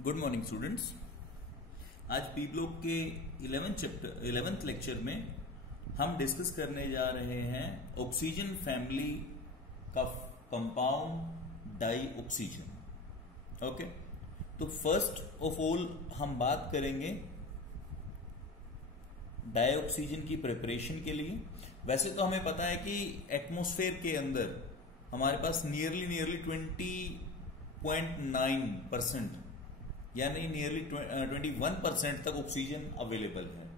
Good morning students. आज P block के 11th lecture में हम डिस्कस करने जा रहे हैं ऑक्सीजन फैमिली का कंपाउंड डाई ऑक्सीजन। ओके, तो फर्स्ट ऑफ ऑल हम बात करेंगे डाई ऑक्सीजन की प्रिपरेशन के लिए। वैसे तो हमें पता है कि एटमॉस्फेयर के अंदर हमारे पास नियरली 20.9% यानी नियरली 21% तक ऑक्सीजन अवेलेबल है।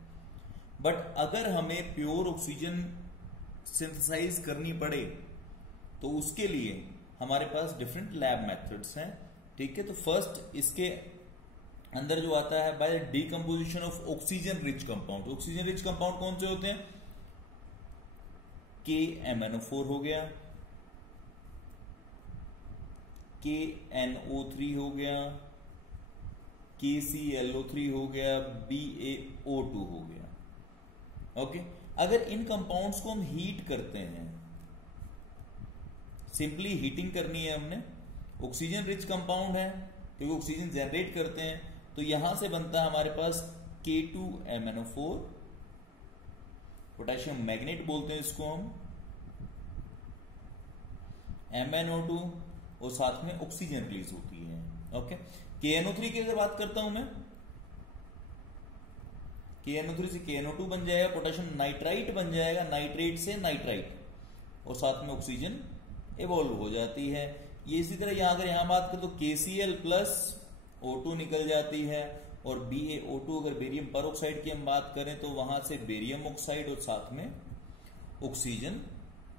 बट अगर हमें प्योर ऑक्सीजन सिंथेसाइज करनी पड़े तो उसके लिए हमारे पास डिफरेंट लैब मेथड्स हैं। ठीक है, तो फर्स्ट इसके अंदर जो आता है by decomposition of oxygen rich compound. Oxygen rich compound कौन से होते हैं? KMnO4 हो गया, KNO3 हो गया, KClO3 हो गया, BaO2 हो गया। ओके, अगर इन कंपाउंड्स को हम हीट करते हैं, सिंपली हीटिंग करनी है हमने, ऑक्सीजन रिच कंपाउंड है क्योंकि ऑक्सीजन जनरेट करते हैं, तो यहां से बनता है हमारे पास K2MnO4, पोटेशियम मैग्नेट बोलते हैं इसको हम, MnO2 और साथ में ऑक्सीजन रिलीज होती है। ओके, KNO3 की अगर बात करता हूं मैं, KNO3 से KNO2 बन जाएगा, पोटेशियम नाइट्राइट बन जाएगा, नाइट्रेट से नाइट्राइट, और साथ में ऑक्सीजन इवॉल्व हो जाती है। ये इसी तरह यहां अगर यहां बात करें तो KCl प्लस O2 निकल जाती है, और BaO2 अगर बेरियम पर ऑक्साइड की हम बात करें तो वहां से बेरियम ऑक्साइड और साथ में ऑक्सीजन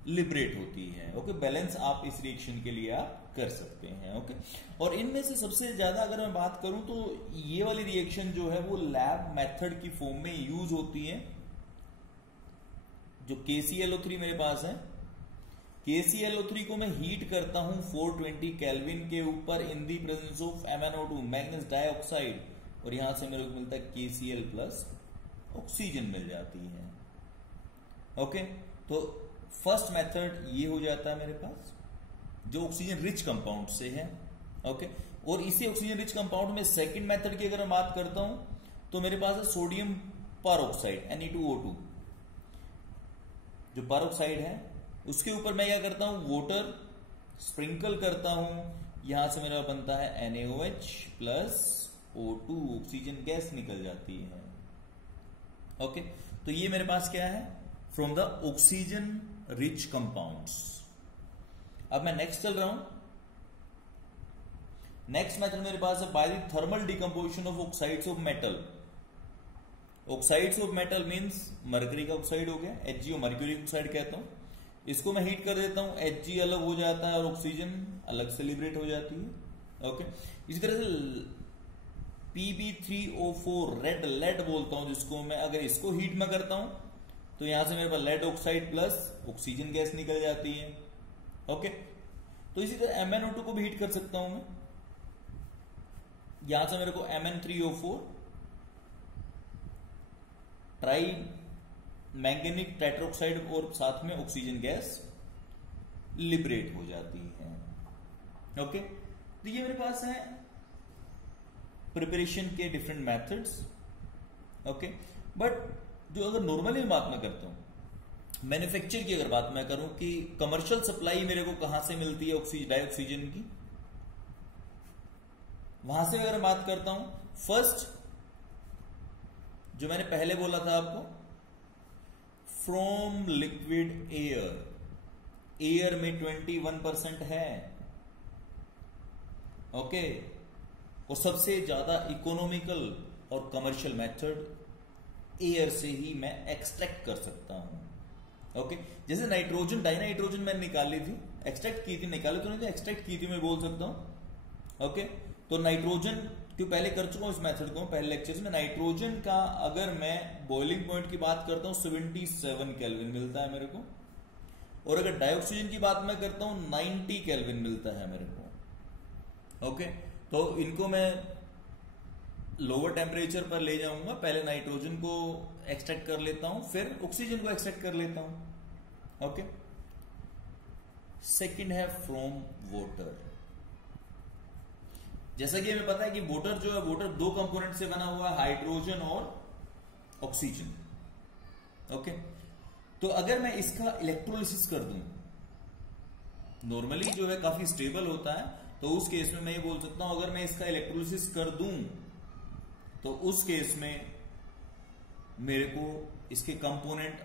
लिबरेट होती है। ओके, बैलेंस आप इस रिएक्शन के लिए आप कर सकते हैं। ओके, और इनमें से सबसे ज्यादा अगर मैं बात करूं तो ये वाली रिएक्शन जो है वो लैब मेथड की फॉर्म में यूज होती है। जो KClO3 मेरे पास है, KClO3 को मैं हीट करता हूं 420 केल्विन के ऊपर in the presence of MnO2 manganese dioxide, और यहां से मेरे को मिलता है KCl प्लस ऑक्सीजन मिल जाती है। ओके, तो फर्स्ट मेथड ये हो जाता है मेरे पास जो ऑक्सीजन रिच कंपाउंड से है। ओके, और इसी ऑक्सीजन रिच कंपाउंड में सेकंड मेथड की अगर मैं बात करता हूं तो मेरे पास है सोडियम पर ऑक्साइड Ne2O2। जो पर ऑक्साइड है उसके ऊपर मैं क्या करता हूं, वाटर स्प्रिंकल करता हूं, यहां से मेरा बनता है NaOH plus O2, oxygen gas निकल जाती है। ओके, तो ये मेरे पास क्या है, from the oxygen rich compounds. अब मैं नेक्स्ट चल रहा हूं। नेक्स्ट मेथड मेरे पास है by the thermal decomposition of oxides of metal. Oxides of metal means mercury का ऑक्साइड हो गया, HgO मर्क्यूरी ऑक्साइड कहता हूं। इसको मैं हीट कर देता हूं, Hg अलग हो जाता है और ऑक्सीजन अलग से लिबरेट हो जाती है। ओके, इसी तरह से Pb3O4 रेड लेड बोलता हूं जिसको मैं, अगर इसको हीट में करता हूं तो यहां से मेरे पास lead oxide plus oxygen gas निकल जाती है। ओके, तो इसी तरह MnO2 को भी हीट कर सकता हूं मैं, यहां से मेरे को Mn3O4 ट्राई मैंगनीक टेट्रोक्साइड और साथ में ऑक्सीजन गैस लिबरेट हो जाती है। ओके, तो ये मेरे पास है प्रिपरेशन के डिफरेंट मेथड्स। ओके, बट जो अगर नॉर्मली बात मैं करता हूं, मैन्युफैक्चर की अगर बात मैं करूं कि कमर्शियल सप्लाई मेरे को कहां से मिलती है डाई ऑक्सीजन की, वहां से अगर बात करता हूं, फर्स्ट जो मैंने पहले बोला था आपको, फ्रॉम लिक्विड एयर। एयर में 21% है। ओके, और सबसे ज्यादा इकोनॉमिकल और कमर्शियल मेथड एयर से ही मैं एक्सट्रैक्ट कर सकता हूं। ओके, जैसे नाइट्रोजन, डाइनाइट्रोजन मैंने निकाली थी, एक्सट्रैक्ट की थी, निकाली तो नहीं थी, एक्सट्रैक्ट की थी मैं बोल सकता हूं। ओके, तो नाइट्रोजन क्यों पहले कर चुका हूं इस मेथड को पहले लेक्चर्स में। नाइट्रोजन का अगर मैं बॉइलिंग पॉइंट की बात करता हूं 77 केल्विन मिलता है मेरे को, और अगर डाइऑक्सीजन की बात मैं करता हूं 90 केल्विन मिलता है मेरे को। ओके, तो इनको मैं लोअर टेम्परेचर पर ले जाऊंगा, पहले नाइट्रोजन को एक्सट्रैक्ट कर लेता हूं, फिर ऑक्सीजन को एक्सट्रैक्ट कर लेता हूं। ओके, सेकंड है फ्रॉम वाटर। जैसा कि हमें पता है कि वाटर जो है, वाटर दो कंपोनेंट से बना हुआ है, हाइड्रोजन और ऑक्सीजन। ओके, तो अगर मैं इसका इलेक्ट्रोलिसिस कर दूं, नॉर्मली जो है काफी स्टेबल होता है, तो उस केस में मैं ये बोल सकता हूं, अगर मैं इसका इलेक्ट्रोलिसिस कर दूं तो उस केस में मेरे को इसके कंपोनेंट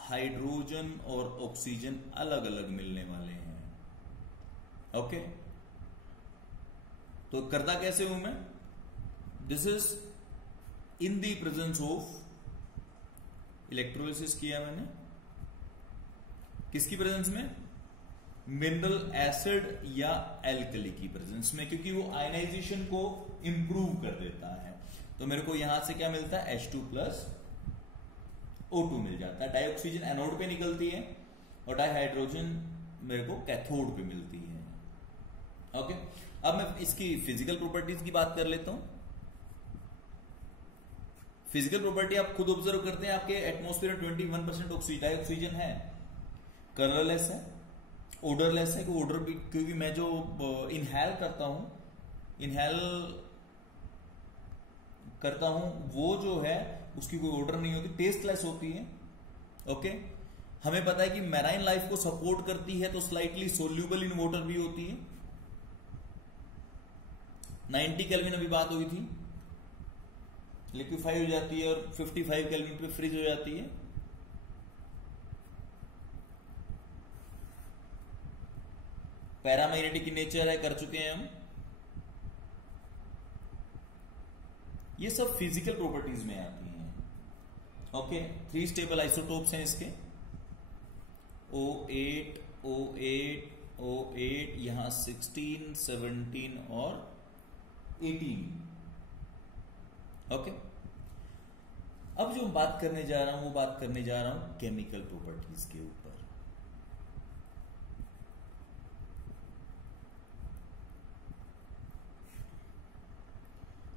हाइड्रोजन और ऑक्सीजन अलग अलग मिलने वाले हैं। ओके, तो करता कैसे हूं मैं? This is in the presence of, electrolysis किया मैंने किसकी प्रेजेंस में? मिनरल एसिड या एल्कली की प्रेजेंस में, क्योंकि वो आयनाइजेशन को इंप्रूव कर देता है। तो मेरे को यहां से क्या मिलता है? H2+O2 मिल जाता है। डाइऑक्सीजन एनोड पे निकलती है और डाइहाइड्रोजन मेरे को कैथोड पे मिलती है। ओके, अब मैं इसकी फिजिकल प्रॉपर्टीज की बात कर लेता हूं। फिजिकल प्रॉपर्टी आप खुद ऑब्जर्व करते हैं, आपके एटमॉस्फेयर में 21% डाइऑक्सीजन है, कलरलेस है, ओडरलेस है, ओडर भी, क्योंकि मैं जो इनहेल करता हूं वो जो है उसकी कोई ओडर नहीं होती, टेस्टलेस होती है। ओके, हमें पता है कि मैराइन लाइफ को सपोर्ट करती है, तो स्लाइटली सोल्यूबल इन वाटर भी होती है। 90 केल्विन अभी बात हुई थी, लिक्विफाई हो जाती है और 55 केल्विन पे फ्रीज हो जाती है। पैरामैग्नेटिक की नेचर है, कर चुके हैं हम। ये सब फिजिकल प्रॉपर्टीज में आती हैं। ओके, 3 स्टेबल आइसोटोप्स हैं इसके, O8, O8, O8, यहां 16, 17 और 18। ओके, अब जो बात करने जा रहा हूं वो बात करने जा रहा हूं केमिकल प्रॉपर्टीज के ऊपर।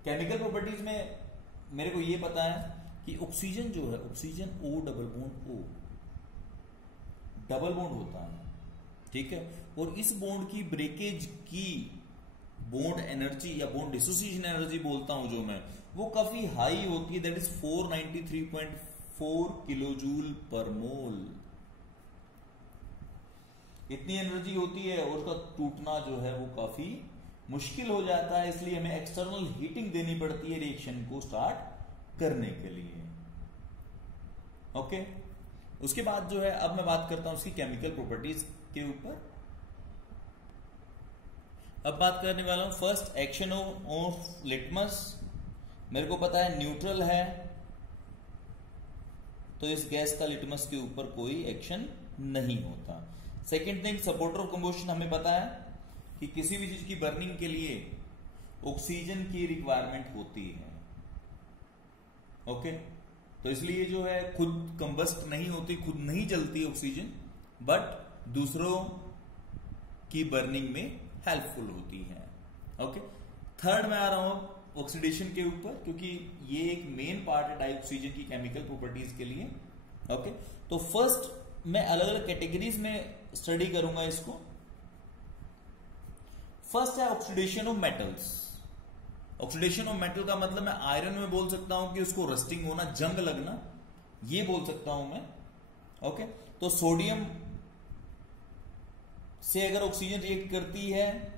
केमिकल प्रॉपर्टीज में मेरे को ये पता है कि ऑक्सीजन जो है, oxygen O double bond O double bond होता है, ठीक है, और इस बॉन्ड की ब्रेकेज की बॉन्ड एनर्जी या बॉन्ड डिसोसिएशन एनर्जी बोलता हूं जो मैं, वो काफी हाई होती है, दैट इज 493.4 किलोजूल पर मोल। इतनी एनर्जी होती है और उसका टूटना जो है वो काफी मुश्किल हो जाता है, इसलिए हमें एक्सटर्नल हीटिंग देनी पड़ती है रिएक्शन को स्टार्ट करने के लिए। ओके, उसके बाद जो है अब मैं बात करता हूं उसकी केमिकल प्रॉपर्टीज के ऊपर। अब बात करने वाला हूं फर्स्ट एक्शन ऑफ लिटमस। मेरे को पता है न्यूट्रल है, तो इस गैस का लिटमस के ऊपर कोई एक्शन नहीं होता। सेकेंड थिंग, सपोर्टर ऑफ कंबोशन, हमें पता है कि किसी भी चीज की बर्निंग के लिए ऑक्सीजन की रिक्वायरमेंट होती है। ओके, तो इसलिए जो है खुद कंबस्ट नहीं होती, खुद नहीं जलती ऑक्सीजन, बट दूसरों की बर्निंग में हेल्पफुल होती है। ओके, थर्ड में आ रहा हूं ऑक्सीडेशन के ऊपर, क्योंकि ये एक मेन पार्ट है डाइऑक्सीजन की केमिकल प्रॉपर्टीज के लिए। ओके, तो फर्स्ट मैं अलग अलग कैटेगरीज में स्टडी करूंगा इसको। फर्स्ट है oxidation of metals. Oxidation of metal का मतलब मैं आयरन में बोल सकता हूं कि उसको रस्टिंग होना, जंग लगना, ये बोल सकता हूं मैं। ओके, तो सोडियम से अगर ऑक्सीजन रिएक्ट करती है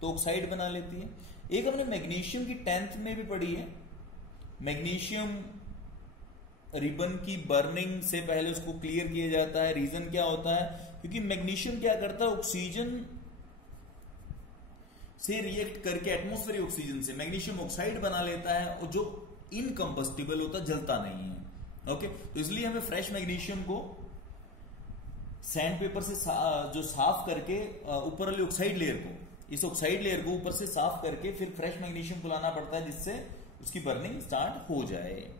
तो ऑक्साइड बना लेती है। एक हमने मैग्नीशियम की 10th में भी पढ़ी है, मैग्नीशियम रिबन की बर्निंग से पहले उसको क्लियर किया जाता है। रीजन क्या होता है? क्योंकि मैग्नीशियम क्या करता है, ऑक्सीजन से रिएक्ट करके एटमॉस्फेरिक ऑक्सीजन से मैग्नीशियम ऑक्साइड बना लेता है, और जो इनकम्बस्टिबल होता, जलता नहीं है। ओके, तो इसलिए हमें फ्रेश मैग्नीशियम को सैंड पेपर से जो साफ करके ऊपर वाली ऑक्साइड लेयर को, इस ऑक्साइड लेयर को ऊपर से साफ करके फिर फ्रेश मैग्नीशियम को लाना पड़ता है, जिससे उसकी बर्निंग स्टार्ट हो जाए।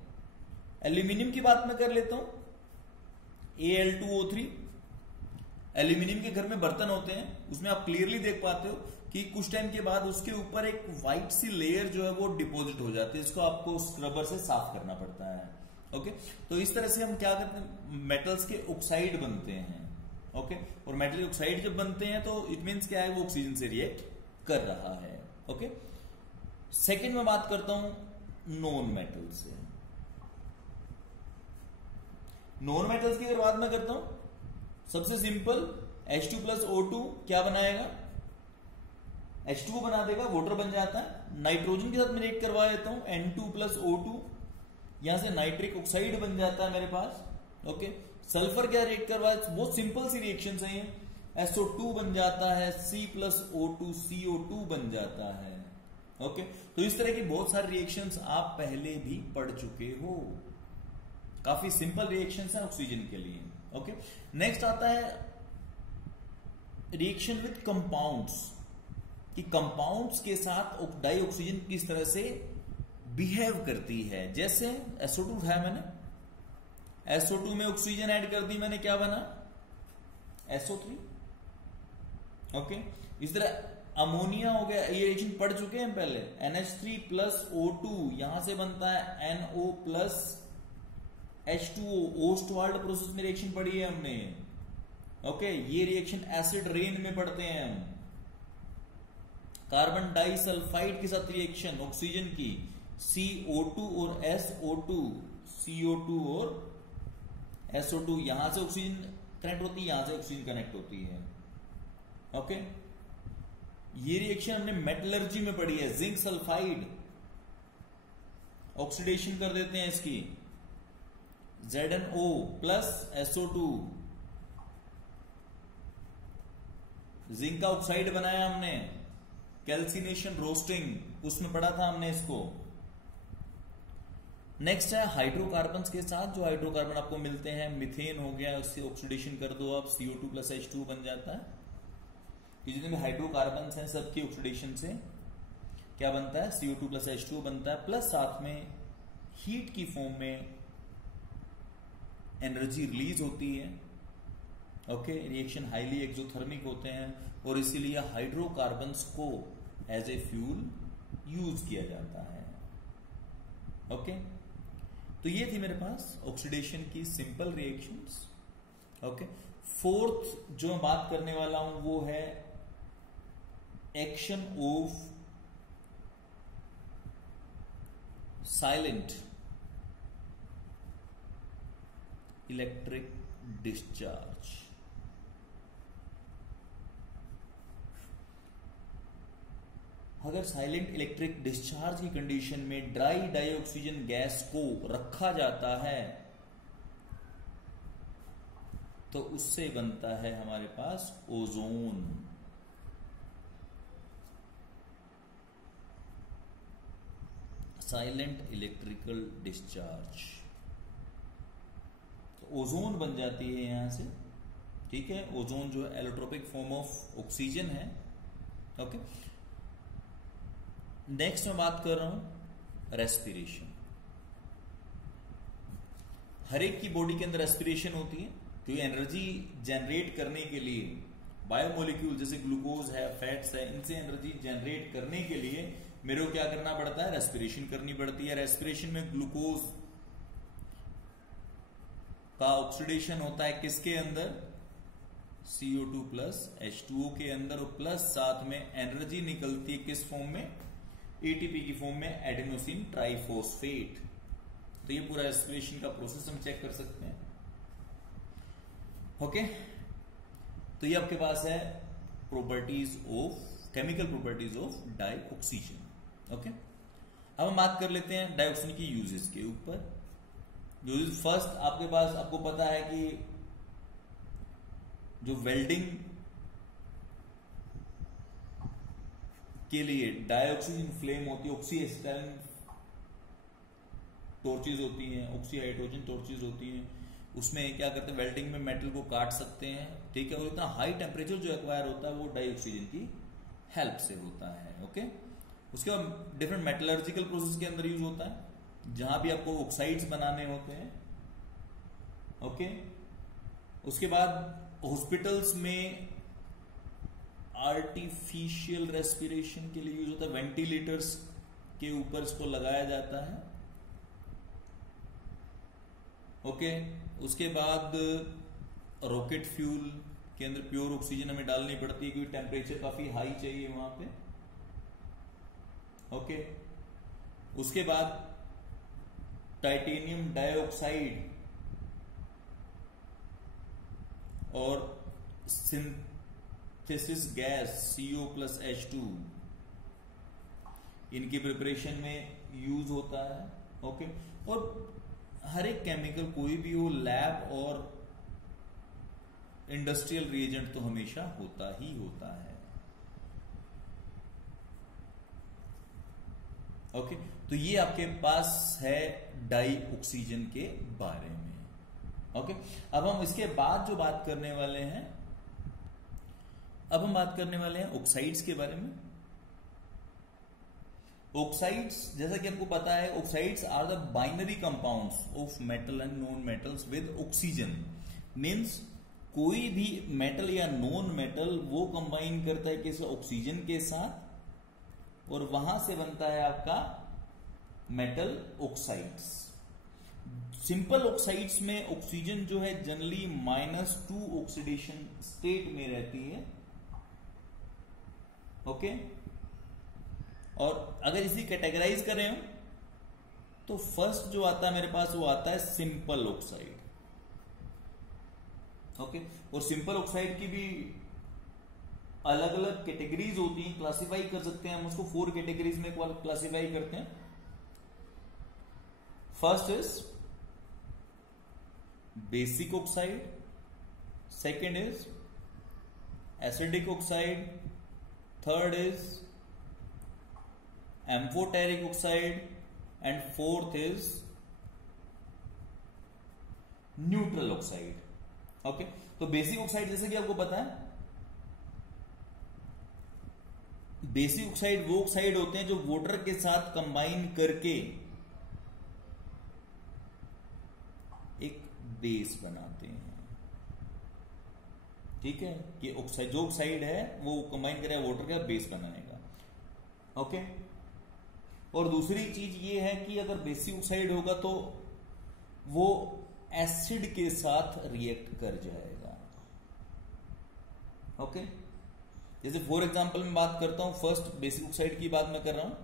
एल्यूमिनियम की बात मैं कर लेता हूं, Al2O3। एल्यूमिनियम के घर में बर्तन होते हैं, उसमें आप क्लियरली देख पाते हो कि कुछ टाइम के बाद उसके ऊपर एक व्हाइट सी लेयर जो है वो डिपॉजिट हो जाती है, इसको आपको स्क्रबर से साफ करना पड़ता है। ओके, तो इस तरह से हम क्या करते हैं, मेटल्स के ऑक्साइड बनते हैं। ओके, और मेटल के ऑक्साइड जब बनते हैं तो इट मीन्स क्या है, वो ऑक्सीजन से रिएक्ट कर रहा है। ओके, सेकंड में बात करता हूं नॉन मेटल से। नॉन मेटल्स की अगर बात मैं करता हूं, सबसे सिंपल H2 प्लस O2 क्या बनाएगा, H2O बना देगा, वाटर बन जाता है। नाइट्रोजन के साथ मैं रिएक्ट करवा देता हूं N2 प्लस O2, यहां से नाइट्रिक ऑक्साइड बन जाता है मेरे पास। ओके, सल्फर क्या रिएक्ट करवा, बहुत सिंपल सी रिएक्शन है ये, SO2 बन जाता है, C प्लस O2 CO2 बन जाता है। ओके, तो इस तरह की बहुत सारी रिएक्शंस आप पहले भी पढ़ चुके हो, काफी सिंपल रिएक्शंस हैं ऑक्सीजन के लिए। ओके, नेक्स्ट आता है रिएक्शन विद कंपाउंड्स, कि कंपाउंड्स के साथ डाई ऑक्सीजन किस तरह से बिहेव करती है। जैसे SO2 उठाया मैंने, SO2 में ऑक्सीजन ऐड कर दी मैंने, क्या बना SO3। ओके, इस तरह अमोनिया हो गया, ये रिएक्शन पढ़ चुके हैं पहले, NH3 प्लस O2 यहां से बनता है NO plus H2O, Ostwald process में रिएक्शन पढ़ी है हमने। ओके, ये रिएक्शन एसिड रेन में पढ़ते हैं हम। कार्बन डाइसल्फाइड के साथ रिएक्शन ऑक्सीजन की, CO2 और SO2, CO2 और SO2, यहां से ऑक्सीजन कनेक्ट होती है, यहां से ऑक्सीजन कनेक्ट होती है। ओके, ये रिएक्शन हमने मेटलर्जी में पढ़ी है, जिंक सल्फाइड, ऑक्सीडेशन कर देते हैं इसकी, ZnO प्लस SO2, जिंक का ऑक्साइड बनाया हमने, कैल्सिनेशन रोस्टिंग, उसमें पढ़ा था हमने इसको। नेक्स्ट है हाइड्रोकार्बन्स के साथ, जो हाइड्रोकार्बन आपको मिलते हैं, मिथेन हो गया, उससे ऑक्सीडेशन कर दो आप, CO2 प्लस H2 बन जाता है। ये जितने भी हाइड्रोकार्बन्स हैं सबकी ऑक्सीडेशन से क्या बनता है, CO2 प्लस H2 बनता है, प्लस साथ में हीट की फॉर्म में एनर्जी रिलीज होती है। ओके, रिएक्शन हाईली एक्सोथर्मिक होते हैं और इसीलिए हाइड्रोकार्बन्स को एज ए फ्यूल यूज किया जाता है। ओके, तो ये थी मेरे पास ऑक्सीडेशन की सिंपल रिएक्शंस। ओके, फोर्थ जो मैं बात करने वाला हूं वो है action of silent electric discharge. अगर साइलेंट इलेक्ट्रिक डिस्चार्ज की कंडीशन में ड्राई डाइऑक्सीजन गैस को रखा जाता है तो उससे बनता है हमारे पास ओजोन। साइलेंट इलेक्ट्रिकल डिस्चार्ज, तो ओजोन बन जाती है यहां से। ठीक है, ओजोन जो है एलोट्रोपिक फॉर्म ऑफ ऑक्सीजन है। ओके, नेक्स्ट मैं बात कर रहा हूं रेस्पिरेशन। हर एक की बॉडी के अंदर रेस्पिरेशन होती है, क्योंकि एनर्जी जनरेट करने के लिए बायोमोलिक्यूल जैसे ग्लूकोज है, फैट्स है, इनसे एनर्जी जनरेट करने के लिए मेरे को क्या करना पड़ता है, रेस्पिरेशन करनी पड़ती है। रेस्पिरेशन में ग्लूकोज का ऑक्सीडेशन होता है किसके अंदर, CO2 प्लस H2O के अंदर, और प्लस साथ में एनर्जी निकलती है किस फॉर्म में, ATP की फॉर्म में, एडेनोसिन ट्राइफॉस्फेट। तो ये पूरा रेस्पिरेशन का प्रोसेस हम चेक कर सकते हैं। ओके, तो ये आपके पास है properties of, chemical properties of dioxygen. Okay, अब हम बात कर लेते हैं डाइऑक्सीजन की यूजेस के ऊपर। यूजेस फर्स्ट आपके पास, आपको पता है कि जो वेल्डिंग के लिए डाइऑक्सीजन फ्लेम होती है, ऑक्सी एसिटाइलिन टॉर्चेज होती हैं, ऑक्सी हाइड्रोजन टॉर्चेज होती हैं, उसमें क्या करते हैं, वेल्डिंग में मेटल को काट सकते हैं। ठीक है, और इतना हाई टेम्परेचर जो एक्वायर होता है वो डाइऑक्सीजन की हेल्प से होता है। ओके, उसके बाद डिफरेंट मेटलर्जिकल प्रोसेस के अंदर यूज होता है, जहां भी आपको ऑक्साइड्स बनाने होते हैं। ओके, उसके बाद हॉस्पिटल्स में आर्टिफिशियल रेस्पिरेशन के लिए यूज होता है, वेंटिलेटर्स के ऊपर इसको लगाया जाता है। ओके, उसके बाद रॉकेट फ्यूल के अंदर प्योर ऑक्सीजन हमें डालनी पड़ती है क्योंकि टेम्परेचर काफी हाई चाहिए वहां पे। ओके, उसके बाद टाइटेनियम डाइऑक्साइड और सिंथेसिस गैस CO+H2 इनकी प्रिपरेशन में यूज होता है। ओके, और हर एक केमिकल कोई भी हो, लैब और इंडस्ट्रियल रिएजेंट तो हमेशा होता ही होता है। ओके, तो ये आपके पास है डाई ऑक्सीजन के बारे में। ओके, अब हम इसके बाद जो बात करने वाले हैं, अब हम बात करने वाले हैं ऑक्साइड्स के बारे में। ऑक्साइड्स, जैसा कि आपको पता है, oxides are the binary compounds of metal and non metals with oxygen. Means कोई भी मेटल या नॉन मेटल वो कंबाइन करता है किसी ऑक्सीजन के साथ और वहां से बनता है आपका मेटल ऑक्साइड्स। सिंपल ऑक्साइड्स में ऑक्सीजन जो है जनरली -2 ऑक्सीडेशन स्टेट में रहती है। ओके, और अगर इसी कैटेगराइज करें तो फर्स्ट जो आता है मेरे पास वो आता है सिंपल ऑक्साइड। ओके, और सिंपल ऑक्साइड की भी अलग अलग कैटेगरीज होती हैं, क्लासिफाई कर सकते हैं हम उसको 4 कैटेगरीज में क्लासिफाई करते हैं। First is basic oxide, second is acidic oxide, third is amphoteric oxide and fourth is neutral oxide. Okay, तो बेसिक ऑक्साइड जैसे कि आपको पता है, बेसिक ऑक्साइड वो ऑक्साइड होते हैं जो वाटर के साथ कंबाइन करके एक बेस बनाते हैं। ठीक है, कि ऑक्साइड जो ऑक्साइड है वो कंबाइन करेगा वाटर का बेस बनाने का। ओके, और दूसरी चीज ये है कि अगर बेसिक ऑक्साइड होगा तो वो एसिड के साथ रिएक्ट कर जाएगा। ओके, जैसे फॉर एग्जांपल मैं बात करता हूं, फर्स्ट बेसिक ऑक्साइड की बात मैं कर रहा हूं।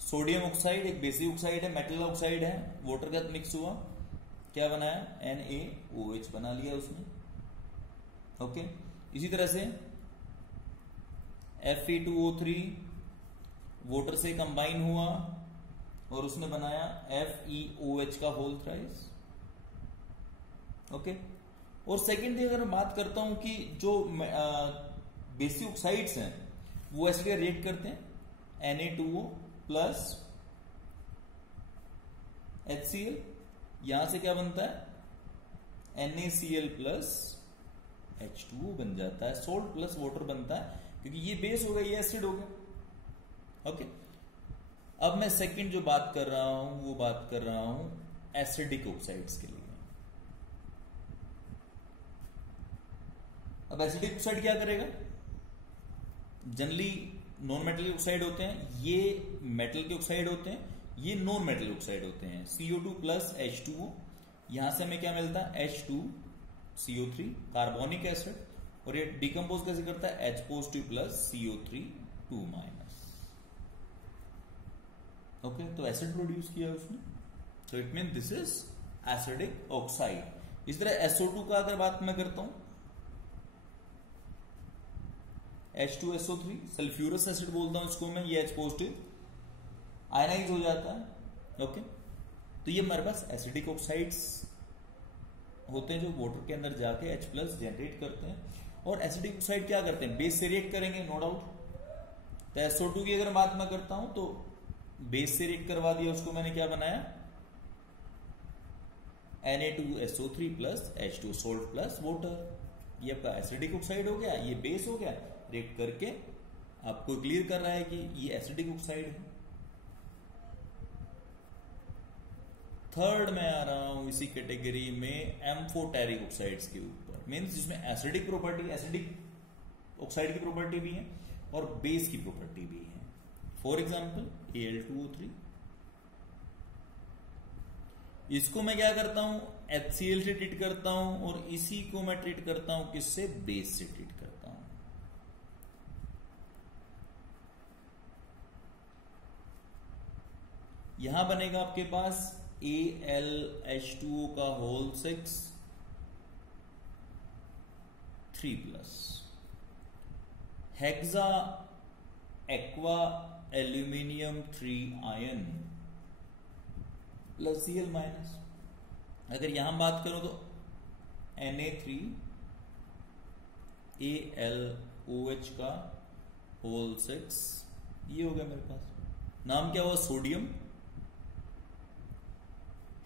सोडियम ऑक्साइड एक बेसिक ऑक्साइड है, मेटल ऑक्साइड है, वाटर के साथ मिक्स हुआ, क्या बनाया, NaOH बना लिया उसने। ओके, इसी तरह से Fe2O3 वाटर से कंबाइन हुआ और उसने बनाया FeOH का होल थ्राइस। ओके, और सेकेंडली अगर मैं बात करता हूं कि जो बेसिक ऑक्साइड्स हैं वो ऐसे रिएक्ट करते हैं, Na2O प्लस HCl, यहां से क्या बनता है, NaCl प्लस H2O बन जाता है, सोल्ट प्लस वाटर बनता है, क्योंकि ये बेस हो गया, ये एसिड हो गया। ओके, अब मैं सेकंड जो बात कर रहा हूं वो बात कर रहा हूं एसिडिक ऑक्साइड्स के लिए। अब एसिडिक ऑक्साइड क्या करेगा, जनरली नॉन मेटल ऑक्साइड होते हैं, ये मेटल के ऑक्साइड होते हैं, ये नॉन मेटल ऑक्साइड होते हैं। CO2 प्लस H2O, यहां से हमें क्या मिलता है, H2CO3 कार्बोनिक एसिड, और ये डिकम्पोज कैसे करता है, H+ plus CO3 2 minus. Okay, तो एसिड प्रोड्यूस किया उसने, तो it mean this is acidic oxide. इस तरह SO2 का अगर बात मैं करता हूं, H2SO3 सल्फ्यूरस एसिड बोलता हूं इसको मैं, ये H+ आयनाइज हो जाता है। ओके, तो ये हमारे पास एसिडिक ऑक्साइड्स होते हैं जो वाटर के अंदर जाके H+ जनरेट करते हैं। और एसिडिक ऑक्साइड क्या करते हैं, बेस से रिएक्ट करेंगे, नो डाउट। तो SO2 की अगर बात मैं करता हूं तो बेस से रिएक्ट करवा दिया उसको मैंने, क्या बनाया, Na2SO3 plus H2 salt plus water, ये आपका एसिडिक ऑक्साइड हो गया, ये बेस हो गया, रिएक्ट करके आपको क्लियर कर रहा है कि ये एसिडिक ऑक्साइड है। थर्ड में आ रहा हूं इसी कैटेगरी में एम्फोटेरिक ऑक्साइड्स के ऊपर, मींस जिसमें एसिडिक प्रॉपर्टी, एसिडिक ऑक्साइड की प्रॉपर्टी भी है और बेस की प्रॉपर्टी भी है। फॉर एग्जांपल Al2O3, इसको मैं क्या करता हूं, HCl से ट्रीट करता हूं, और इसी को मैं ट्रीट करता हूं किससे, बेस से ट्रीट करता हूं। यहां बनेगा आपके पास AlH2O का whole 6 3+ hexa aqua aluminium 3 ion plus Cl-। अगर यहां बात करो तो Na3 AlOH का होल 6, ये हो गया मेरे पास। नाम क्या हुआ? सोडियम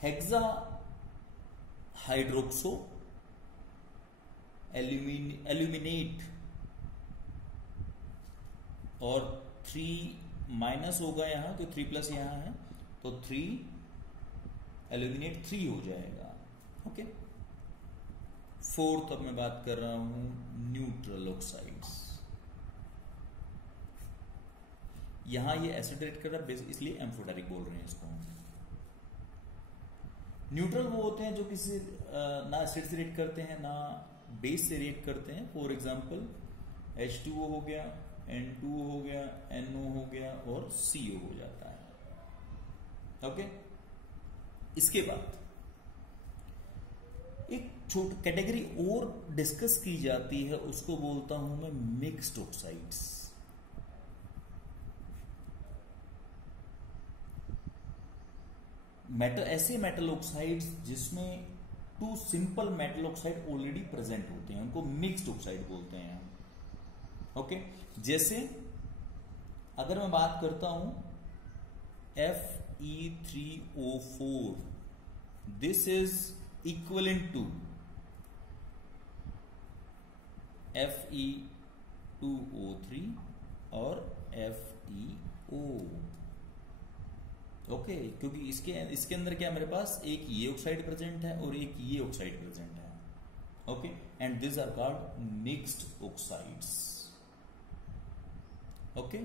हेक्सा हाइड्रोक्सो एल्यूमिनेट और 3- होगा यहां तो 3+ यहां है तो 3 एल्यूमिनेट 3 हो जाएगा। ओके। फोर्थ अब मैं बात कर रहा हूं न्यूट्रल ऑक्साइड्स। यहां ये एसिड कर रहा है इसलिए एम्फोटेरिक बोल रहे हैं इसको। न्यूट्रल वो होते हैं जो किसी ना एसिड से रिएक्ट करते हैं ना बेस से रिएक्ट करते हैं। फॉर एग्जांपल H2O हो गया, N2O हो गया, NO हो गया और CO हो जाता है। ओके। इसके बाद एक छोटी कैटेगरी और डिस्कस की जाती है, उसको बोलता हूं मैं मिक्स्ड ऑक्साइड्स। ऐसे मेटल ऑक्साइड्स जिसमें 2 simple metal oxide already present होते हैं, उनको मिक्स्ड ऑक्साइड बोलते हैं। ओके। जैसे अगर मैं बात करता हूं Fe3O4, this is equivalent to Fe2O3 और FeO। ओके। क्योंकि इसके अंदर क्या मेरे पास एक ये ऑक्साइड प्रेजेंट है और एक ये ऑक्साइड प्रेजेंट है। Okay. And this are called mixed oxides. Okay.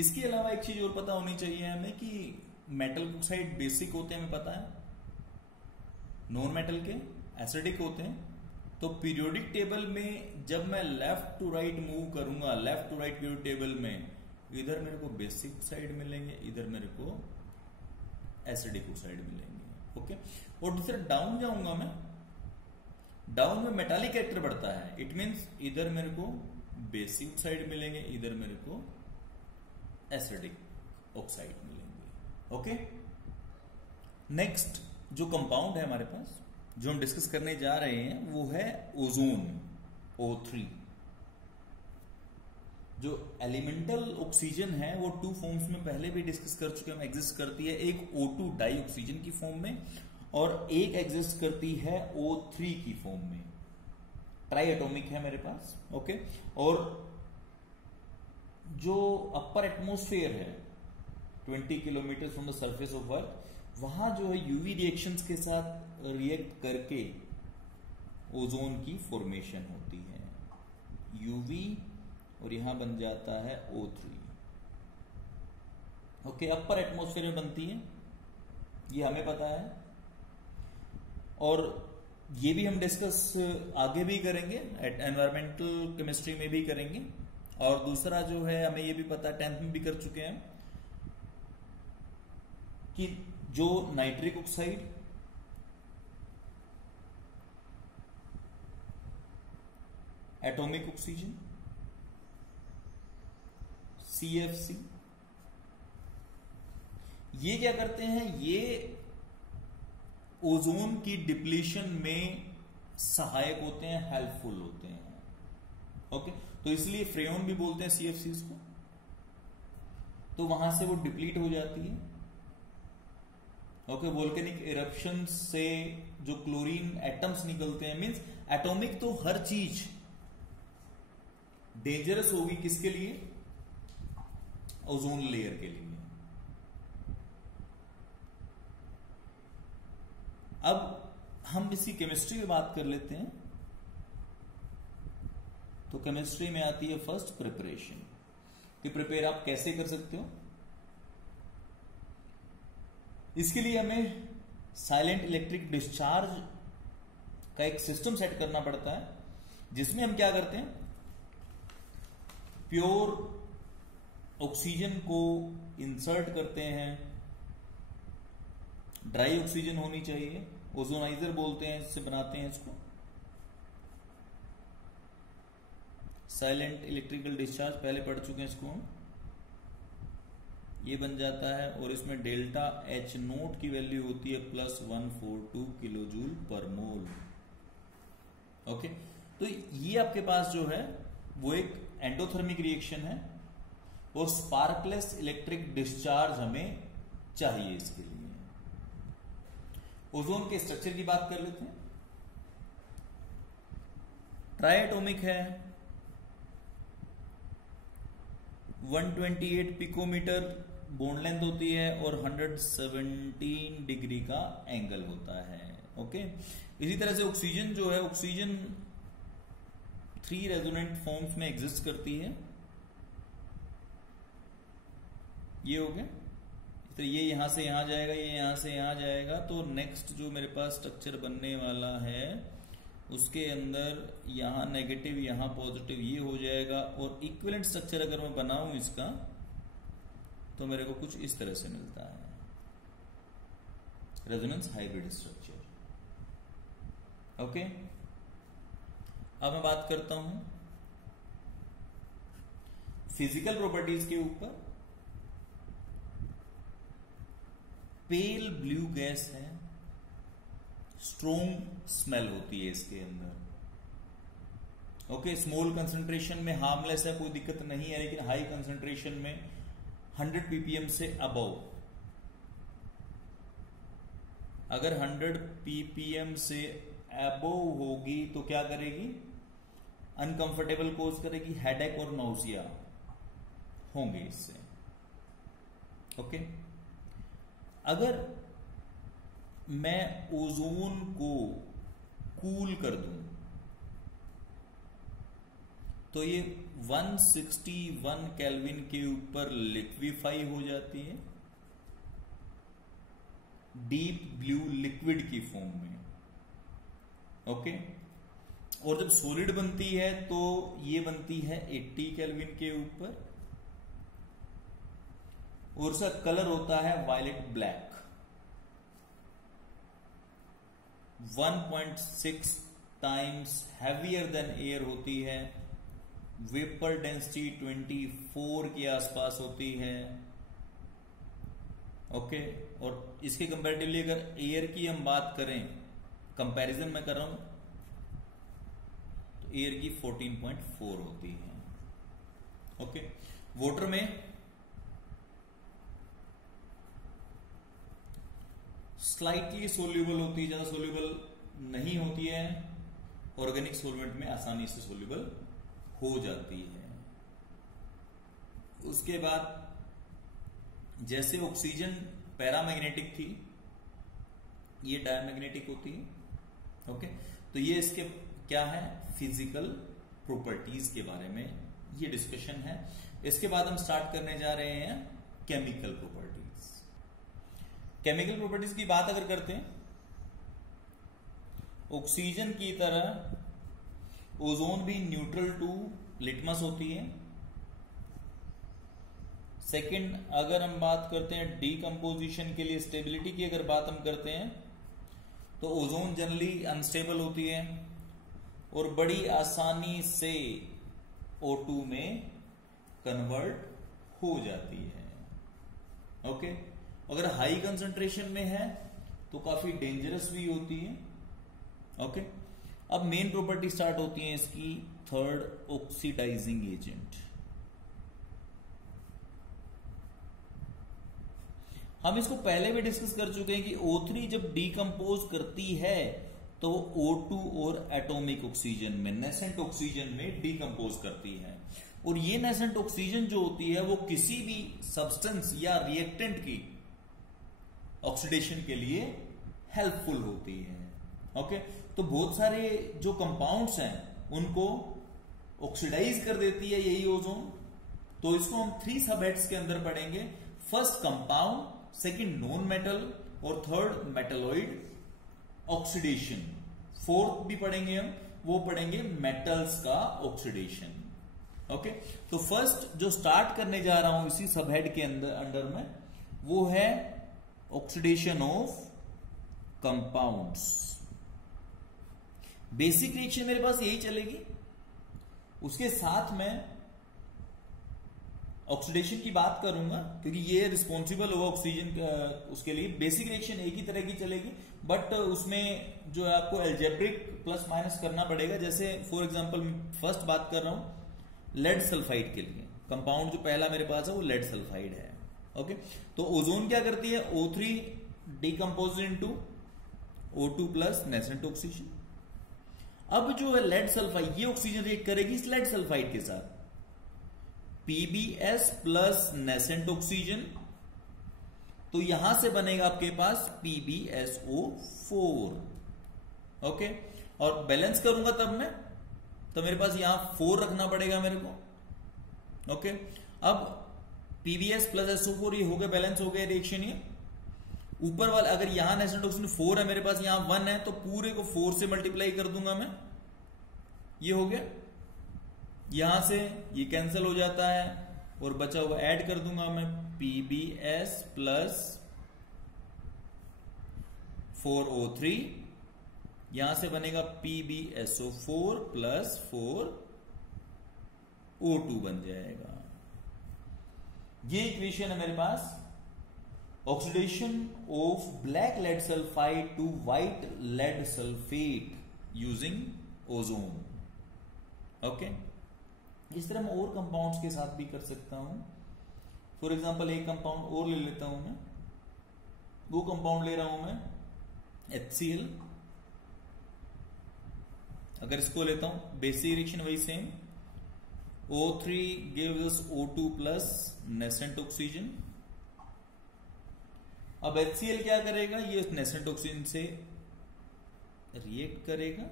इसके अलावा एक चीज और पता होनी चाहिए हमें कि मेटल ऑक्साइड बेसिक होते हैं, हमें पता है। नॉन मेटल के एसिडिक होते हैं। तो पीरियोडिक टेबल में जब मैं लेफ्ट टू राइट मूव करूंगा, left to right periodic table में इधर मेरे को बेसिक ऑक्साइड मिलेंगे, इधर मेरे को एसिडिक ऑक्साइड मिलेंगे। ओके। और दूसरा डाउन जाऊंगा मैं, डाउन में मेटालिक कैरेक्टर बढ़ता है। इट मींस इधर मेरे को बेसिक ऑक्साइड मिलेंगे, इधर मेरे को एसिडिक ऑक्साइड मिलेंगे। ओके। नेक्स्ट जो कंपाउंड है हमारे पास, जो हम डिस्कस करने जा रहे हैं, वो है ओजोन O3। जो एलिमेंटल ऑक्सीजन है वो 2 फॉर्म्स में पहले भी डिस्कस कर चुके हैं, एग्जिस्ट करती है। एक O2 डाई ऑक्सीजन की फॉर्म में और एक एग्जिस्ट करती है O3 की फॉर्म में। ट्राई एटॉमिक है मेरे पास। ओके। और जो अपर एटमॉस्फेयर है 20 kilometre from the surface of earth, वहां जो है यूवी रिएक्शंस के साथ रिएक्ट करके ओजोन की फॉर्मेशन होती है। यूवी और यहां बन जाता है O3। ओके। अपर एटमॉस्फेयर में बनती है, ये हमें पता है। और ये भी हम डिस्कस आगे भी करेंगे, एनवायरमेंटल केमिस्ट्री में भी करेंगे। और दूसरा जो है हमें ये भी पता है, 10th में भी कर चुके हैं, कि जो nitric oxide, atomic oxygen, CFC, ये क्या करते हैं? ये ओजोन की डिप्लीशन में सहायक होते हैं, हेल्पफुल होते हैं। ओके। तो इसलिए फ्रेयॉन भी बोलते हैं CFCs को। तो वहां से वो डिप्लीट हो जाती है। ओके। वोल्केनिक इरप्शन से जो क्लोरीन एटम्स निकलते हैं, मींस एटॉमिक तो हर चीज डेंजरस होगी किसके लिए? ओजोन लेयर के लिए। अब हम इसी केमिस्ट्री में बात कर लेते हैं। तो केमिस्ट्री में आती है फर्स्ट प्रिपरेशन, कि प्रिपेयर आप कैसे कर सकते हो। इसके लिए हमें साइलेंट इलेक्ट्रिक डिस्चार्ज का एक सिस्टम सेट करना पड़ता है, जिसमें हम क्या करते हैं? प्योर ऑक्सीजन को इंसर्ट करते हैं, ड्राई ऑक्सीजन होनी चाहिए, ओजोनाइजर बोलते हैं, इससे बनाते हैं इसको। साइलेंट इलेक्ट्रिकल डिस्चार्ज पहले पढ़ चुके हैं इसको हम। ये बन जाता है और इसमें डेल्टा H नोट की वैल्यू होती है +142 किलो जूल पर मोल। ओके, तो ये आपके पास जो है वो एक एंडोथर्मिक रिएक्शन है और स्पार्कलेस इलेक्ट्रिक डिस्चार्ज हमें चाहिए इसके लिए। ओजोन के स्ट्रक्चर की बात कर लेते हैं। ट्राइएटॉमिक है, 128 पिकोमीटर बॉन्ड लेंथ होती है और 117 डिग्री का एंगल होता है। ओके, इसी तरह से ऑक्सीजन जो है, ऑक्सीजन 3 रेजोनेंट फॉर्म्स में एग्जिस्ट करती है। ये हो गया, तो ये यहां से यहां जाएगा, ये यहां से यहां जाएगा, तो नेक्स्ट जो मेरे पास स्ट्रक्चर बनने वाला है उसके अंदर यहां नेगेटिव यहां पॉजिटिव ये हो जाएगा। और इक्विवेलेंट स्ट्रक्चर अगर मैं बनाऊं इसका तो मेरे को कुछ इस तरह से मिलता है, रेजोनेंस हाइब्रिड स्ट्रक्चर। ओके, अब मैं बात करता हूं फिजिकल प्रॉपर्टीज के ऊपर। पेल ब्लू गैस है, स्ट्रोंग स्मेल होती है इसके अंदर। ओके, स्मॉल कंसंट्रेशन में हार्मलेस है, कोई दिक्कत नहीं है, लेकिन हाई कंसंट्रेशन में 100 ppm से अबव, अगर 100 ppm से अबव होगी तो क्या करेगी, अनकंफर्टेबल कोज करेगी, हेडेक और नौसिया होंगे इससे। ओके, अगर मैं ओजोन को कूल कर दूं तो ये 161 केल्विन के ऊपर लिक्विफाई हो जाती है डीप ब्लू लिक्विड की फॉर्म में। ओके, और जब सॉलिड बनती है तो ये बनती है 80 केल्विन के ऊपर और उसका कलर होता है violet black. 1.6 times heavier than air होती है, वेपर डेंसिटी 24 के आसपास होती है। ओके, और इसके कंपैरेटिवली अगर एयर की हम बात करें, कंपैरिजन में कर रहा हूं, तो एयर की 14.4 होती है। ओके, वाटर में स्लाइटली सोल्यूबल होती है, ज्यादा सोल्यूबल नहीं होती है, ऑर्गेनिक सॉल्वेंट में आसानी से सोल्यूबल हो जाती है। उसके बाद जैसे ऑक्सीजन पैरामैग्नेटिक थी, ये डायमैग्नेटिक होती है। ओके, तो ये इसके क्या है, फिजिकल प्रॉपर्टीज के बारे में ये डिस्कशन है। इसके बाद हम स्टार्ट करने जा रहे हैं केमिकल प्रॉपर्टीज। केमिकल प्रॉपर्टीज की बात अगर करते हैं, ऑक्सीजन की तरह ओजोन भी न्यूट्रल टू लिटमस होती है। सेकंड, अगर हम बात करते हैं डीकंपोजिशन के लिए स्टेबिलिटी की अगर बात हम करते हैं, तो ओजोन जनरली अनस्टेबल होती है और बड़ी आसानी से O2 में कन्वर्ट हो जाती है। ओके, अगर हाई कंसंट्रेशन में है तो काफी डेंजरस भी होती है। ओके, अब मेन प्रॉपर्टी स्टार्ट होती है इसकी, थर्ड, ऑक्सीडाइजिंग एजेंट। हम इसको पहले भी डिस्कस कर चुके हैं कि O3 जब डीकंपोज करती है तो O2 और एटॉमिक ऑक्सीजन में, नेसेंट ऑक्सीजन में डीकंपोज करती है। और ये नेसेंट ऑक्सीजन जो होती है वो किसी भी सब्सटेंस या रिएक्टेंट की ऑक्सीडेशन के लिए हेल्पफुल होती है। ओके, तो बहुत सारे जो कंपाउंड्स हैं उनको ऑक्सीडाइज कर देती है यही ओजोन। तो इसको हम 3 सबहेड्स के अंदर पढ़ेंगे। First compound, second non metal और थर्ड मेटलॉइड ऑक्सीडेशन। फोर्थ भी पढ़ेंगे हम, वो पढ़ेंगे मेटल्स का ऑक्सीडेशन। ओके, तो फर्स्ट जो स्टार्ट करने जा रहा हूं इसी सबहेड के अंदर में, वो है oxidation of compounds. Basic reaction मेरे पास यही चलेगी, उसके साथ में ऑक्सीडेशन की बात करूंगा क्योंकि ये रिस्पॉन्सिबल होगा ऑक्सीजन उसके लिए। बेसिक रिएक्शन एक ही तरह की चलेगी, बट उसमें जो है आपको एल्जेब्रिक प्लस माइनस करना पड़ेगा। जैसे फॉर एग्जांपल फर्स्ट बात कर रहा हूं लेड सल्फाइड के लिए, कंपाउंड जो पहला मेरे पास है वो लेड सल्फाइड है। ओके, तो ओजोन क्या करती है, O3 decompose into O2 plus nascent oxygen. अब जो है लेड सल्फाइड, ये ऑक्सीजन रिएक्ट करेगी इस लेड सल्फाइड के साथ, PbS प्लस नेसेंट ऑक्सीजन, तो यहां से बनेगा आपके पास PbSO4। ओके, और बैलेंस करूंगा तब मैं, तो मेरे पास यहां 4 रखना पड़ेगा मेरे को। ओके, अब PbS प्लस SO4 ये हो गया, बैलेंस हो गया रिएक्शन। ये ऊपर वाला अगर यहां नेसेंट ऑक्सीजन 4 है, मेरे पास यहां 1 है, तो पूरे को 4 से मल्टीप्लाई कर दूंगा मैं, ये हो गया। यहां से ये कैंसिल हो जाता है और बचा हुआ ऐड कर दूंगा मैं, PbS प्लस 4O3, यहां से बनेगा PbSO4 प्लस 4O2 बन जाएगा। ये इक्वेशन है मेरे पास, oxidation of black lead sulphide to white lead sulphate using ozone. Okay, इस तरह मैं और कंपाउंड्स के साथ भी कर सकता हूं। फॉर एग्जांपल एक कंपाउंड और ले लेता हूं मैं, वो कंपाउंड ले रहा हूं मैं HCl। अगर इसको लेता हूं, बेसिक रिएक्शन वही same, O3 gives us O2 plus nascent oxygen. अब HCl क्या करेगा, ये नेसेंट ऑक्सीजन से रिएक्ट करेगा।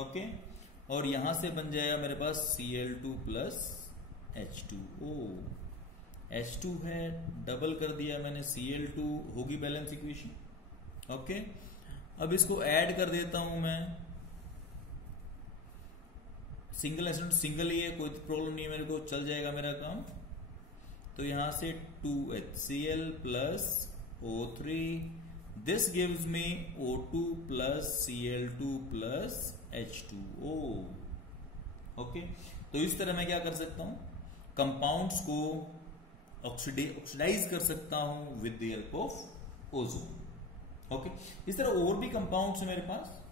ओके, और यहां से बन जाएगा मेरे पास Cl2 प्लस H2O। H2 है, डबल कर दिया मैंने, Cl2 होगी बैलेंस इक्वेशन। ओके, अब इसको ऐड कर देता हूं मैं, सिंगल एसिड सिंगल ही है, कोई प्रॉब्लम नहीं है मेरे को, चल जाएगा मेरा काम। तो यहां से 2HCl plus O3, this gives me O2 plus Cl2 plus H2O। Okay, तो इस तरह मैं क्या कर सकता हूं, कंपाउंड्स को ऑक्सीडाइज कर सकता हूं with the help of ozone. Okay, इस तरह और भी कंपाउंड्स है मेरे पास।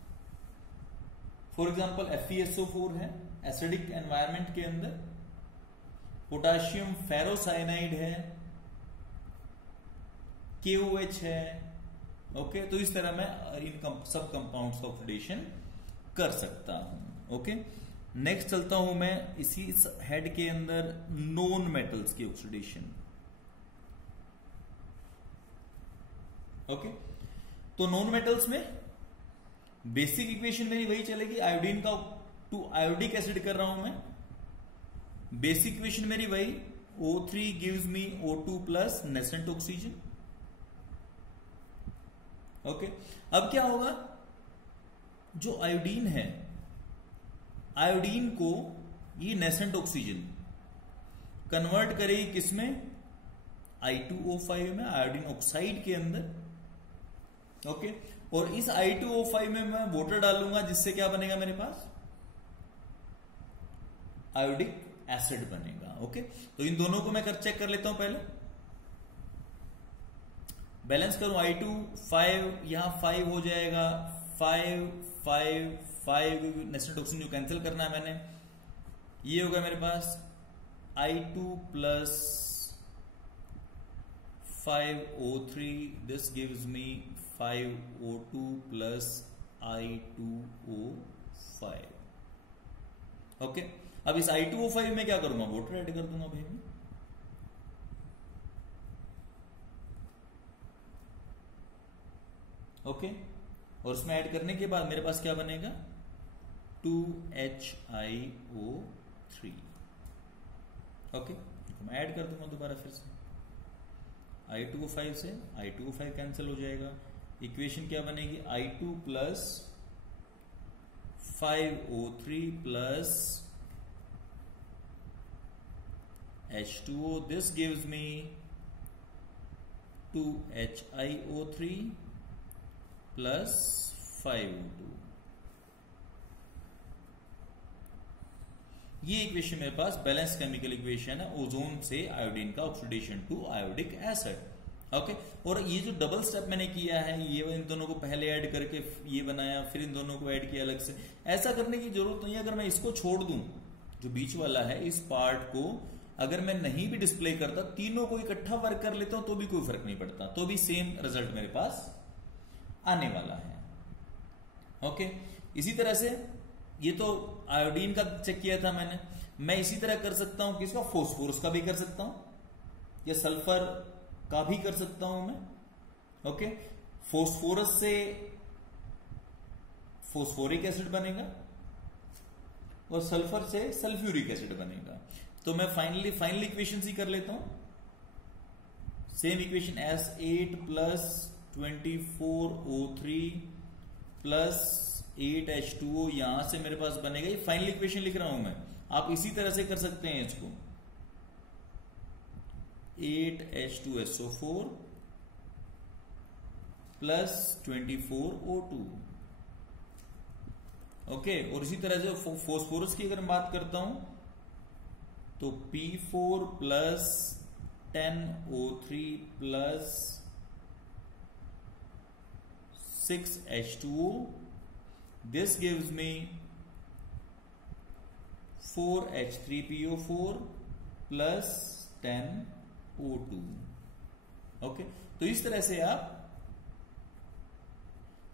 फॉर एग्जांपल FeSO4 है एसिडिक एनवायरनमेंट के अंदर, पोटाशियम फेरोसाइनाइड है, KOH है। ओके, तो इस तरह मैं इन सब कंपाउंड्स का ऑक्सीडेशन कर सकता हूं। ओके, नेक्स्ट चलता हूं मैं इसी हेड के अंदर नॉन मेटल्स की ऑक्सीडेशन। ओके, तो नॉन मेटल्स में बेसिक इक्वेशन मेरी वही चलेगी, आयोडीन का टू आयोडिक एसिड कर रहा हूं मैं, बेसिक इक्वेशन मेरी वही, O3 gives me O2 plus nascent oxygen. Okay, अब क्या होगा, जो आयोडीन है, आयोडीन को ये नेसेंट ऑक्सीजन कन्वर्ट करेगी किसमें, I2O5 में, आयोडीन ऑक्साइड के अंदर। ओके, और इस I2O5 में मैं वाटर डालूंगा, जिससे क्या बनेगा मेरे पास, आयोडिक एसिड बनेगा। ओके, तो इन दोनों को मैं चेक कर लेता हूं, पहले बैलेंस करूं, I2 5, यहां 5 हो जाएगा, 5 5 5, नेसेंट ऑक्सीजन जो कैंसिल करना है मैंने, ये होगा मेरे पास I2 plus 5O3, this gives me 5O2 plus I2O5। Okay, अब इस I2O5 में क्या करूंगा, वाटर ऐड कर दूंगा भाई मैं। ओके, और उसमें ऐड करने के बाद मेरे पास क्या बनेगा, 2HiO3। ओके, तो मैं ऐड कर दूंगा दोबारा फिर से, I2O5 से I2O5 कैंसिल हो जाएगा, इक्वेशन क्या बनेगी, I2 plus 5O3 plus H2O. This gives me 2HiO3 plus 5O2. ये इक्वेशन मेरे पास बैलेंस केमिकल इक्वेशन है ओजोन से आयोडीन का oxidation to iodic acid. Okay और ये जो डबल स्टेप मैंने किया है, ये इन दोनों को पहले ऐड करके ये बनाया, फिर इन दोनों को ऐड किया अलग से, ऐसा करने की जरूरत नहीं है. अगर मैं इसको छोड़ दूं, जो बीच वाला है इस पार्ट को अगर मैं नहीं भी डिस्प्ले करता, तीनों को इकट्ठा वर्क कर लेता हूं तो भी कोई फर्क नहीं पड़ता, तो भी सेम रिजल्ट मेरे पास आने वाला है. ओके इसी तरह से ये तो आयोडीन का चेक किया था मैंने. मैं इसी तरह कर सकता हूं किसका, फोस्फोरस का भी कर सकता हूं या सल्फर का भी कर सकता हूं मैं. ओके फोस्फोरस से फोस्फोरिक एसिड बनेगा और सल्फर से सल्फ्यूरिक एसिड बनेगा. तो मैं फाइनल इक्वेशन ही कर लेता हूं. Same equation S8 plus 24O3 plus 8H2O यहां से मेरे पास बनेगा. ये फाइनल इक्वेशन लिख रहा हूं मैं, आप इसी तरह से कर सकते हैं इसको. 8H2SO4 plus 24O2. ओके और इसी तरह से फोस्फोरस की अगर मैं बात करता हूं तो P4 plus 10O3 plus 6H2O. This gives me 4H3PO4 plus 10O2. Okay तो इस तरह से आप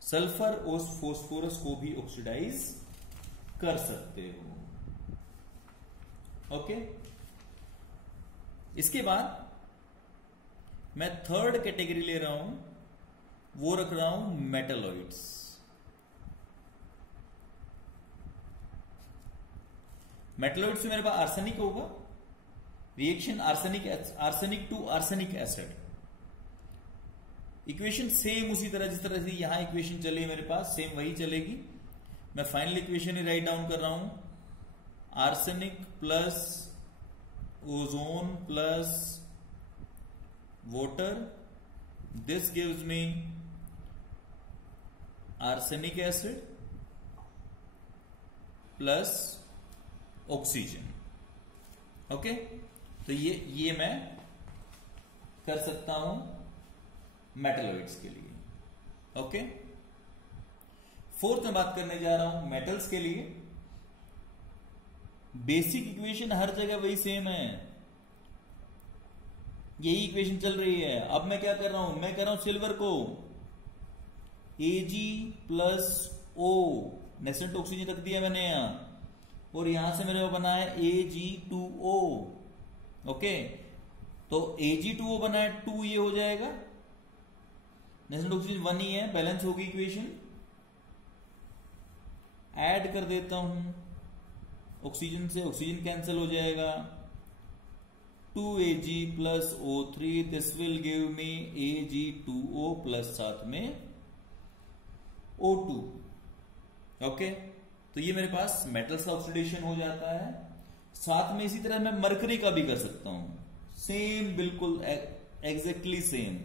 सल्फर और फोस्फोरस को भी ऑक्सीडाइज कर सकते हो. ओके इसके बाद मैं थर्ड कैटेगरी ले रहा हूं, वो रख रहा हूं मेटलॉइड्स. मेटलॉइड्स में मेरे पास आर्सेनिक होगा, reaction arsenic to arsenic acid. Equation same उसी तरह जिस तरह से यहां इक्वेशन चली मेरे पास सेम वही चलेगी. मैं फाइनल इक्वेशन ही राइट डाउन कर रहा हूं. Arsenic plus ozone plus water, this gives me arsenic acid plus oxygen. Okay तो ये मैं कर सकता हूं मेटलॉइड्स के लिए. ओके फोर्थ में बात करने जा रहा हूं मेटल्स के लिए. बेसिक इक्वेशन हर जगह वही सेम है, यही इक्वेशन चल रही है. अब मैं क्या कर रहा हूं, मैं कर रहा हूं सिल्वर को Ag plus O, nascent oxygen रख दिया मैंने यहां, और यहां से मेरे को बना है Ag2O. ओके तो Ag2O बना है 2, ये हो जाएगा. नेसेंट ऑक्सीजन 1 ही है, बैलेंस होगी इक्वेशन. ऐड कर देता हूं ऑक्सीजन से, ऑक्सीजन कैंसिल हो जाएगा. 2Ag plus O3, this will give me Ag2O plus साथ में O2. ओके तो ये मेरे पास मेटल्स का ऑक्सीडेशन हो जाता है. साथ में इसी तरह मैं मरकरी का भी कर सकता हूं, सेम बिल्कुल एग्जैक्टली सेम.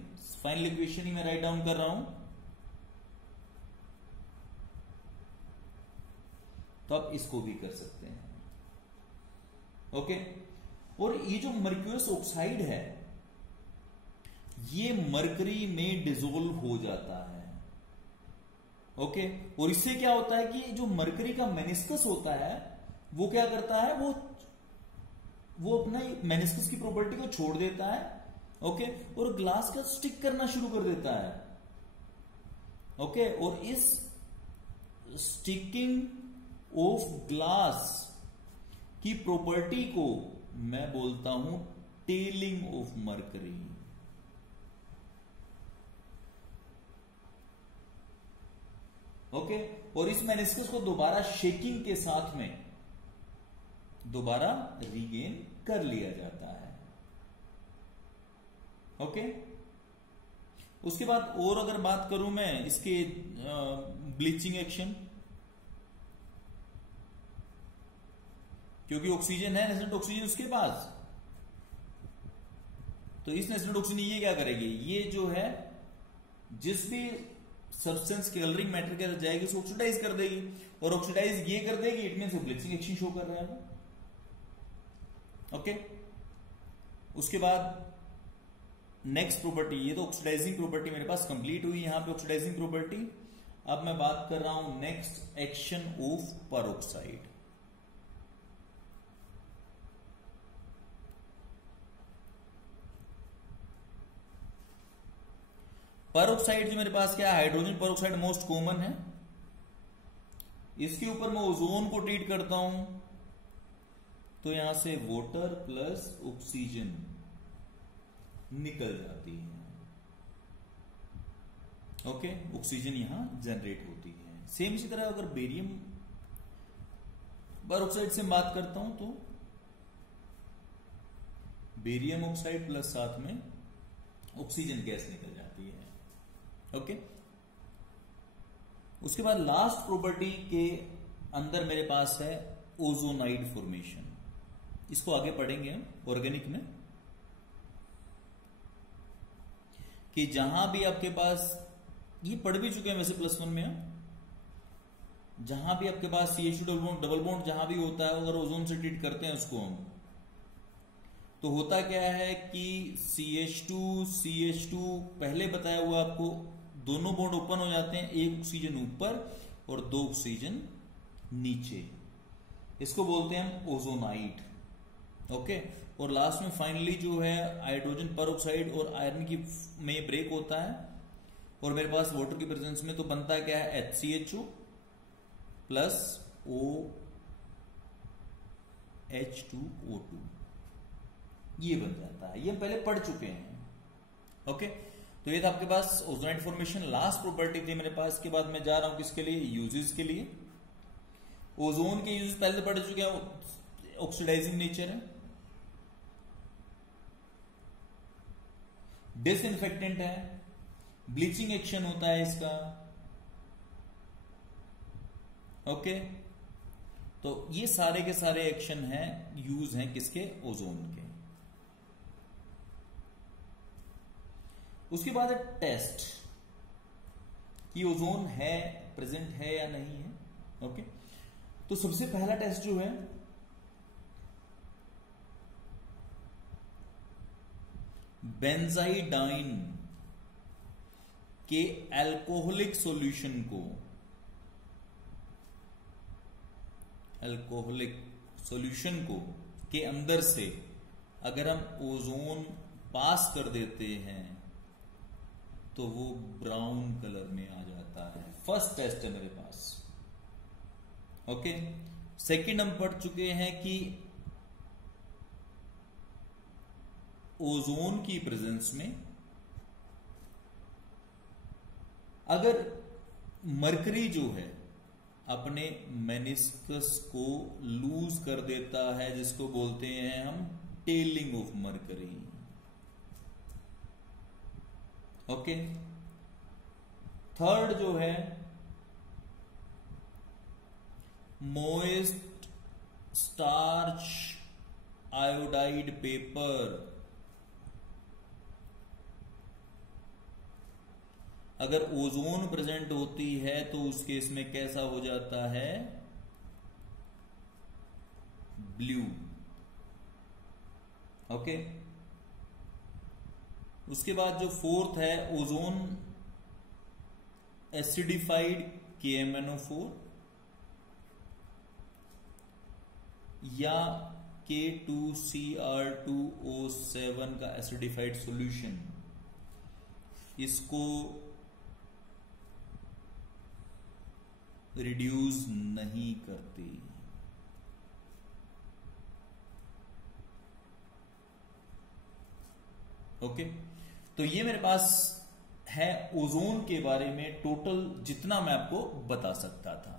फाइनल इक्वेशन ही मैं राइट डाउन कर रहा हूं. तो आप इसको भी कर सकते हैं. ओके और ये जो मर्क्यूरस ऑक्साइड है ये मरकरी में डिसोल्व हो जाता है. ओके और इससे क्या होता है कि जो मरकरी का मेनिस्कस होता है वो क्या करता है, वो अपना मेनिस्कस की प्रॉपर्टी को छोड़ देता है. ओके और ग्लास का स्टिक करना शुरू कर देता है. ओके और इस स्टिकिंग ऑफ ग्लास की प्रॉपर्टी को मैं बोलता हूं टेलिंग ऑफ मरकरी. ओके और इस मेनिस्कस को दोबारा शेकिंग के साथ में दोबारा रीगेन कर लिया जाता है. ओके उसके बाद और अगर बात करूं मैं इसके ब्लीचिंग एक्शन, क्योंकि ऑक्सीजन है, नेसेंट ऑक्सीजन उसके पास, तो इस नेचुरल ऑक्सीजन ये क्या करेगी, ये जो है जिस भी सब्सटेंस के कलरिंग मैटर के अंदर जाएगी उसको ऑक्सीडाइज कर देगी, और ऑक्सीडाइज ये कर देगी, इट मींस वो ब्लीचिंग एक्शन शो कर रहा है। ओके, उसके बाद नेक्स्ट प्रॉपर्टी, ये तो ऑक्सीडाइजिंग प्रॉपर्टी मेरे पास कंप्लीट हुई यहां पे ऑक्सीडाइजिंग प्रॉपर्टी। अब मैं बात कर रहा हूं next action of peroxide. Peroxide जो मेरे पास क्या है, हाइड्रोजन पेरोक्साइड मोस्ट कॉमन है। इसके ऊपर मैं ओजोन को ट्रीट करता हूं, तो यहां से वाटर प्लस ऑक्सीजन निकल जाती है। ओके, ऑक्सीजन यहां जनरेट होती है। सेम इसी तरह अगर बेरियम पेरोक्साइड से बात करता हूं तो बेरियम ऑक्साइड प्लस साथ में ऑक्सीजन गैस निकल जाती है। ओके, उसके बाद लास्ट प्रॉपर्टी के अंदर मेरे पास है ओजोनाइड फॉर्मेशन। इसको आगे पढ़ेंगे हम ऑर्गेनिक में, कि जहां भी आपके पास, ये पढ़ भी चुके हैं वैसे +1 में हम, जहां भी आपके पास CH2 डबल बॉन्ड जहां भी होता है, अगर ओजोन से ट्रीट करते हैं उसको हम, तो होता क्या है कि CH2 पहले बताया हुआ आपको, दोनों बॉन्ड ओपन हो जाते हैं, एक ऑक्सीजन ऊपर और 2 ऑक्सीजन नीचे। इसको बोलते हैं हम ओजोनाइड। ओके, और लास्ट में फाइनली जो है हाइड्रोजन पेरोक्साइड और आयरन की में ब्रेक होता है, और मेरे पास वाटर की प्रेजेंस में तो बनता क्या है HCHO प्लस OH2O2, ये बन जाता है। ये हम पहले पढ़ चुके हैं। ओके, तो ये था आपके पास ओजोनाइड फॉर्मेशन। लास्ट प्रॉपर्टी थी मेरे पास। के बाद मैं जा रहा हूं किसके लिए, यूजेस के लिए। ओजोन के यूजेस पहले पढ़ चुके हैं, ऑक्सीडाइजिंग नेचर है, डिसइंफेक्टेंट है, ब्लीचिंग एक्शन होता है इसका। ओके, तो ये सारे के सारे एक्शन हैं, यूज हैं किसके, ओजोन के। उसके बाद है टेस्ट, कि ओजोन है, प्रेजेंट है या नहीं है। ओके, तो सबसे पहला टेस्ट जो है, बेंजाइडाइन के अल्कोहलिक सॉल्यूशन को, अल्कोहलिक सॉल्यूशन को के अंदर से अगर हम ओजोन पास कर देते हैं तो वो ब्राउन कलर में आ जाता है। फर्स्ट टेस्ट है मेरे पास। ओके, सेकंड हम पढ़ चुके हैं कि ओजोन की प्रेजेंस में अगर मरकरी जो है अपने मेनिस्कस को लूज कर देता है, जिसको बोलते हैं हम telling of mercury. Okay, third जो है मोइस्ट स्टार्च आयोडाइड पेपर, अगर ओजोन प्रेजेंट होती है तो उस केस में कैसा हो जाता है, ब्लू। ओके, उसके बाद जो फोर्थ है ओजोन एसिडिफाइड KMnO4 या K2Cr2O7 का एसिडिफाइड सॉल्यूशन, इसको रिड्यूस नहीं करती। ओके, तो ये मेरे पास है ओजोन के बारे में टोटल जितना मैं आपको बता सकता था।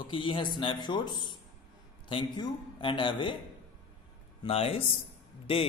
ओके, ये है snapshots. Thank you and have a nice day.